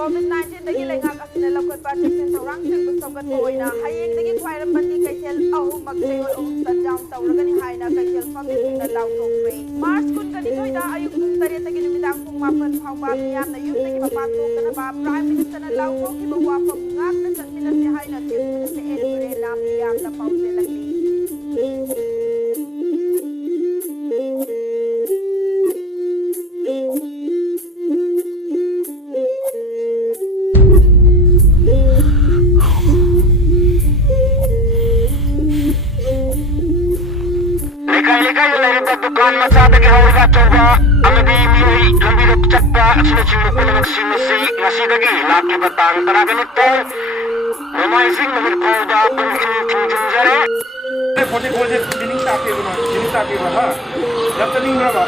COVID-19 dagi lenga kasina lakot pa cheksen saurang sing busogat mo ina hayeng dagi khwairam bandi kaisel ahu magsayol shut down tauragani haina kaisel family na law tokre March kun kani toida ayuk kung tari dagi numidang kung mapan phawba miyam na yum dagi mapato kana ba prime minister na law ko ki bawa pam ngak na sanmina si haina chief minister Edwin Lam miyam na pause lagi Bukan masalah bagi harga coba amadi miri lambi rok cakpa sini sini kuna nasi nasi lagi laki batang teraga nito memang sing nomor koda penting tinggi jare project dining tapi ha jab tadi berapa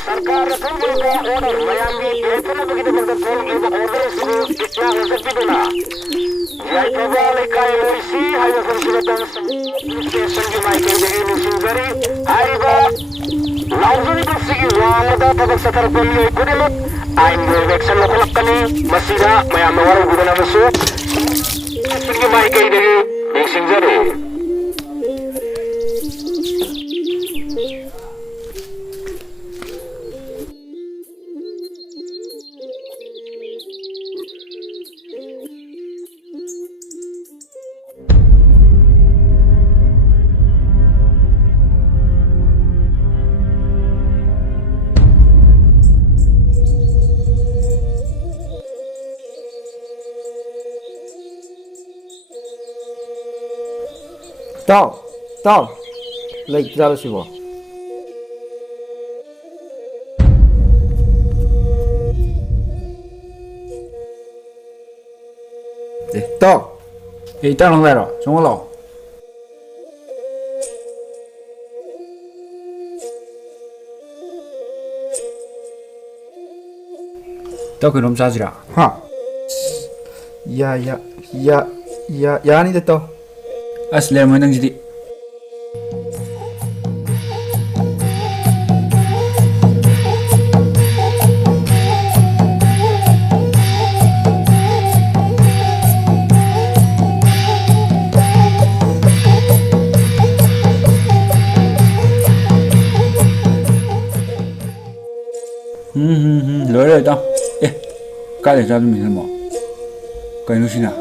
सरकार रकम का order Miami इतना begitu mendukung ibu order sini kita harus biduna ya coba lekai polisi hanya konsultan station di mai ke dari musim dari hari ba langsung bersigi wala tabak setar poli kudilut ain election lokalak kani masira mayam waru gudana musuh sigi mai ke dari musim dari Tao, like that was you. Tao, tao long rồi, chúng có lẩu. Tao cứ nôm sao gì đó? Ha? Ya ni tao. Asli mo nang jadi. Rồi tao. Cái này ra cho mình làm gì? Cái nó xin à?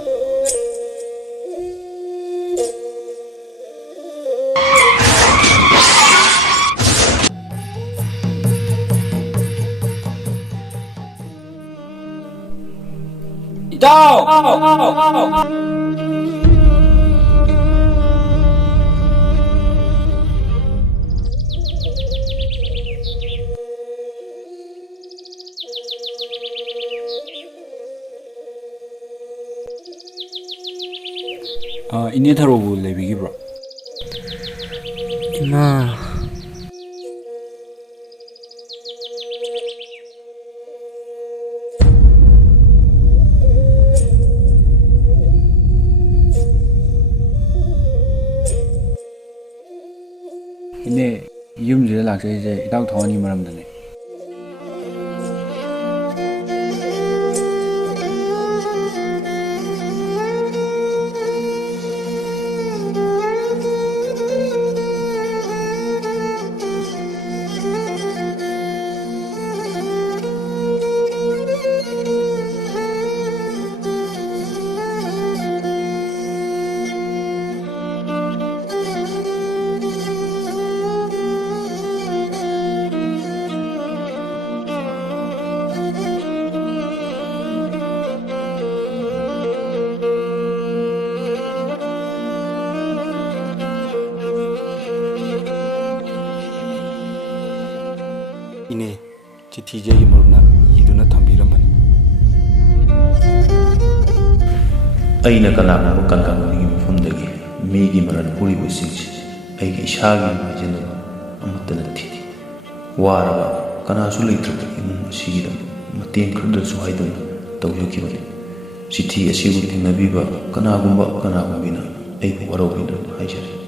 Tao. Ini tharo bu lebi gi bro. Ima. Ini yum je lak je idak thawani maram dane. Ini chithi je gi maruna iduna thambiramani aina kana ko kan kan ni mufundagi megi maran puri busingi ai gi shagi majinu amatana thi waraba kana su leitra imu sigida matem khudal su haidun tawyoki bani chithi asigu thinabiba kana gumba kana gumbina ai waro bidu haijari